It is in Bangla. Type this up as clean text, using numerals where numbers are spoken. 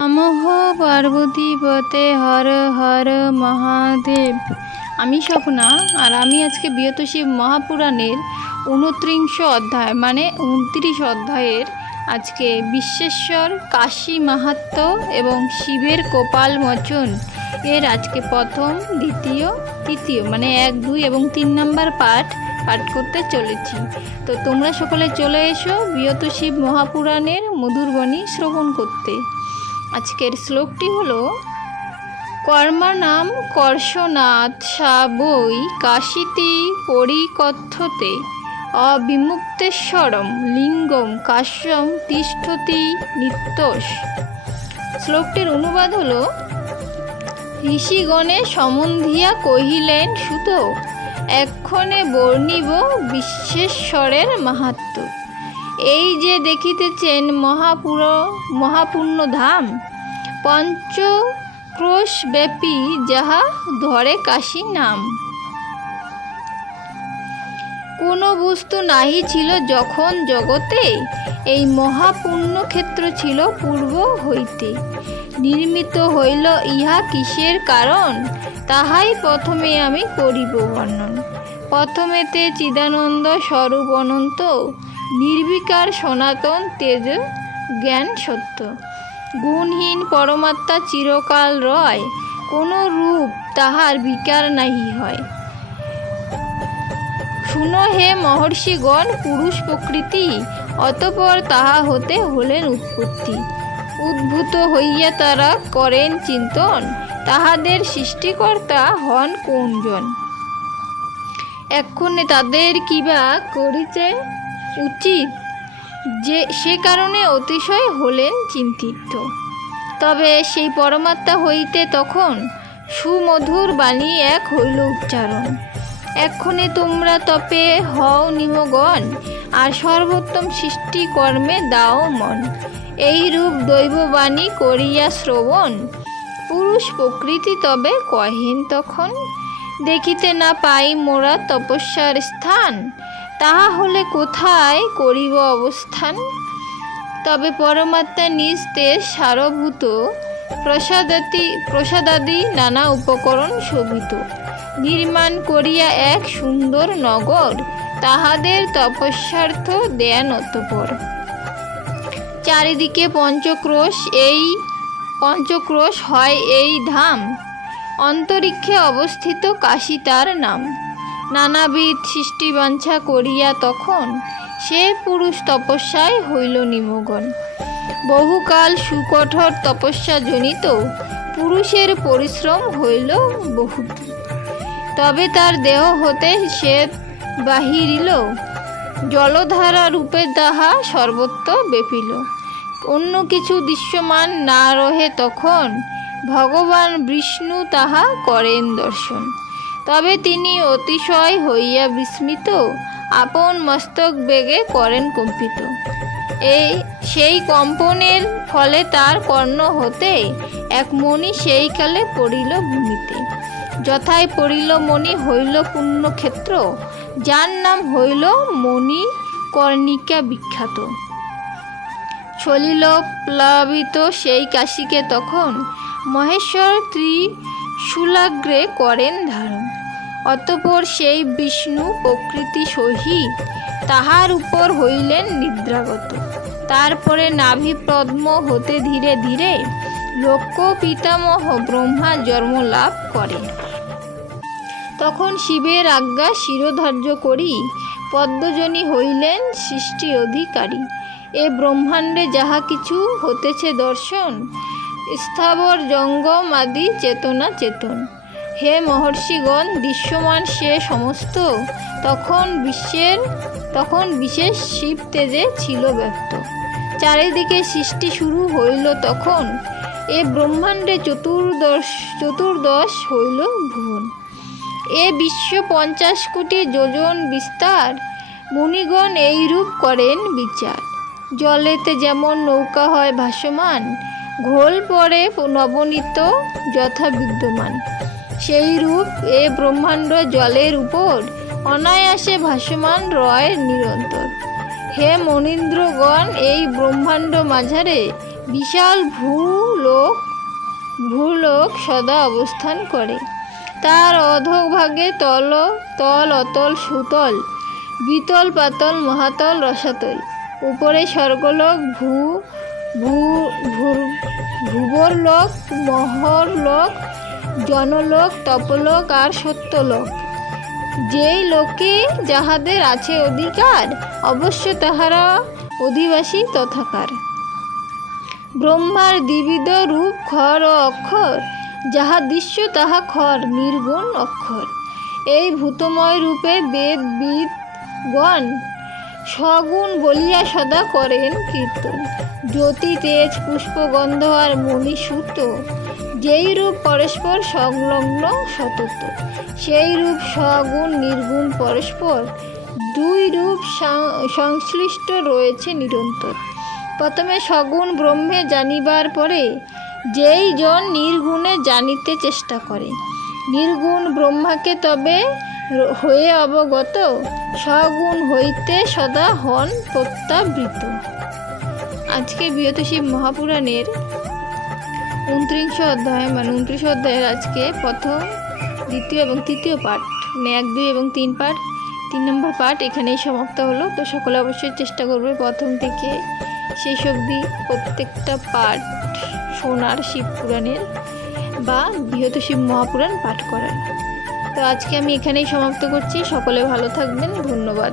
নমঃ পার্বতীপতে হর হর মহাদেব। আমি স্বপ্না, আর আমি আজকে বিয়তশিব মহাপুরাণের 29 অধ্যায় মানে 29 অধ্যায়ের আজকে বিশ্বেশ্বর কাশী মাহাত্ম্য এবং শিবের কপাল মোচন এর আজকে প্রথম, দ্বিতীয়, তৃতীয় মানে 1, 2 এবং 3 নম্বর পাঠ করতে চলেছি। তো তোমরা সকলে চলে এসো বিয়তশিব মহাপুরাণের মধুরবাণী শ্রবণ করতে। আজকের শ্লোকটি হলো, কর্মানাম কর্ষনাথ সা বৈ কাশীতি পরিকথ্যতে অবিমুক্তেশ্বরম লিঙ্গম কাশ্যম তিষ্ঠতি নিত্যস। শ্লোকটির অনুবাদ হলো, ঋষিগণে সম্বন্ধিয়া কহিলেন, সুত এক্ষণে বর্ণিব বিশ্বেশ্বরের মাহাত্ম্য। এই যে দেখিতেছেন মহাপূর্ণ ধাম, পঞ্চক্রোশব্যাপী, যাহা ধরে কাশী নাম। কোনো বস্তু নাহি ছিল যখন জগতে, এই মহাপুণ্যক্ষেত্র ছিল পূর্ব হইতে। নির্মিত হইল ইহা কিসের কারণ, তাহাই প্রথমে আমি করিব বর্ণন। প্রথমেতে চিদানন্দ স্বরূপ অনন্ত, নির্বিকার সনাতন তেজ জ্ঞান সত্য। গুণহীন পরমাত্মা চিরকাল রয়, কোনো রূপ তাহার বিকার নাহি হয়। শুনো হে মহর্ষিগণ পুরুষ প্রকৃতি, অতঃপর তাহা হতে হলেন উৎপত্তি। উদ্ভূত হইয়া তারা করেন চিন্তন, তাহাদের সৃষ্টিকর্তা হন কোনজন। এক্ষণে তাদের কিবা করিতে উচিত, যে সে কারণে অতিশয় হলেন চিন্তিত। তবে সেই পরমাত্মা হইতে তখন সুমধুর বাণী এক হইল উচ্চারণ। এক্ষণে তোমরা তপে হও নিমগণ, আর সর্বোত্তম সৃষ্টি কর্মে দাও মন। এই রূপ দৈববাণী করিয়া শ্রবণ, পুরুষ প্রকৃতি তবে কহেন তখন। দেখিতে না পাই মোরা তপস্যার স্থান, তাহা হলে কোথায় করিব অবস্থান। তবে পরমাত্মা নিজ তেজ সারভূত, প্রসাদাদি নানা উপকরণ শোভিত। নির্মাণ করিয়া এক সুন্দর নগর, তাহাদের তপস্যার্থ দেন অতঃপর। চারিদিকে পঞ্চক্রোশ হয় এই ধাম, অন্তরিক্ষে অবস্থিত কাশী তার নাম। নানাবিধ সৃষ্টিবাঞ্ছা করিয়া তখন, সে পুরুষ তপস্যায় হইল নিমগ্ন। বহুকাল সুকঠোর তপস্যা জনিত, পুরুষের পরিশ্রম হইল বহুত। তবে তার দেহ হতে শ্বেত বাহিরিল, জলধারা রূপে তাহা সর্বত্র ব্যাপিল। অন্য কিছু দৃশ্যমান না রহে তখন, ভগবান বিষ্ণু তাহা করেন দর্শন। তবে তিনি অতিশয় হইয়া বিস্মিত, আপন মস্তক বেগে করেন কম্পিত। সেই কম্পনের ফলে তার কর্ণ হতে এক মণি সেই কালে পড়িল ভূমিতে। যথায় পড়িল মণি হইল পুণ্যক্ষেত্র, যার নাম হইল মণিকর্ণিকা বিখ্যাত। চলিল প্লাবিত সেই কাশীকে তখন, মহেশ্বর ত্রিশূলাগ্রে করেন ধারণ। অতঃপর সেই বিষ্ণু প্রকৃতি সহিত, তাহার উপর হইলেন নিদ্রাগত। তারপরে নাভি পদ্ম হতে ধীরে ধীরে, লোক পিতামহ ব্রহ্মা জন্ম লাভ করে। তখন শিবের আজ্ঞা শিরোধার্য করি, পদ্মজনী হইলেন সৃষ্টি অধিকারী। এ ব্রহ্মাণ্ডে যাহা কিছু হতেছে দর্শন, স্থাবর জঙ্গম আদি চেতনা চেতন। হে মহর্ষিগণ, দৃশ্যমান সে সমস্ত, তখন বিশেষ শিব তেজে ছিল ব্যক্ত। চারিদিকে সৃষ্টি শুরু হইল তখন, এ ব্রহ্মাণ্ডে চতুর্দশ হইল ভুবন। এ বিশ্ব 50 কোটি যোজন বিস্তার, মুনিগণ এইরূপ করেন বিচার। জলেতে যেমন নৌকা হয় ভাসমান, ঘোল পড়ে নবনীত যথা বিদ্যমান। সেই রূপ এ ব্রহ্মাণ্ড জলের উপর, অনায়াসে ভাসমান রয় নিরন্তর। হে মনীন্দ্রগণ, এই ব্রহ্মাণ্ড মাঝারে বিশাল ভূলোক সদা অবস্থান করে। তার অধোভাগে তল অতল সুতল, বিতল পাতল মহাতল রসাতল। উপরে স্বর্গলোক, ভুবরলোক, মহরলোক, জনলোক, তপলোক আর সত্যলোক। যেই লোকে যাহাদের আছে অধিকার, অবশ্য তাহারা অধিবাসী তথাকার। ব্রহ্মার দ্বিবিধ রূপ খর ও অক্ষর, যাহা দৃশ্য তাহা খর নির্গুণ অক্ষর। এই ভূতময় রূপে বেদবিদগণ সগুণ বলিয়া সদা করেন কীর্তন। জ্যোতি তেজ পুষ্প গন্ধ আর মণিসূত, যেই রূপ পরস্পর সংলগ্ন সতত, সেই রূপ সগুণ নির্গুণ পরস্পর, দুই রূপ সংশ্লিষ্ট রয়েছে নিরন্তর। প্রথমে সগুণ ব্রহ্মে জানিবার পরে যেই জন নির্গুণে জানিতে চেষ্টা করে, নির্গুণ ব্রহ্মাকে তবে হয়ে অবগত, সগুণ হইতে সদা হন প্রত্যাবৃত। আজকে বিয়তশিব মহাপুরাণের 29 অধ্যায়, মানে 29 অধ্যায়ের আজকে প্রথম, দ্বিতীয় এবং তৃতীয় পাঠ, মানে 1, 2 এবং 3 পাঠ, 3 নম্বর পাঠ এখানেই সমাপ্ত হলো। তো সকলে অবশ্যই চেষ্টা করবে প্রথম থেকে শেষ অবধি প্রত্যেকটা পাঠ শোনার, শিব পুরাণের বা বৃহৎশিব মহাপুরাণ পাঠ করার। তো আজকে আমি এখানেই সমাপ্ত করছি। সকলে ভালো থাকবেন। ধন্যবাদ।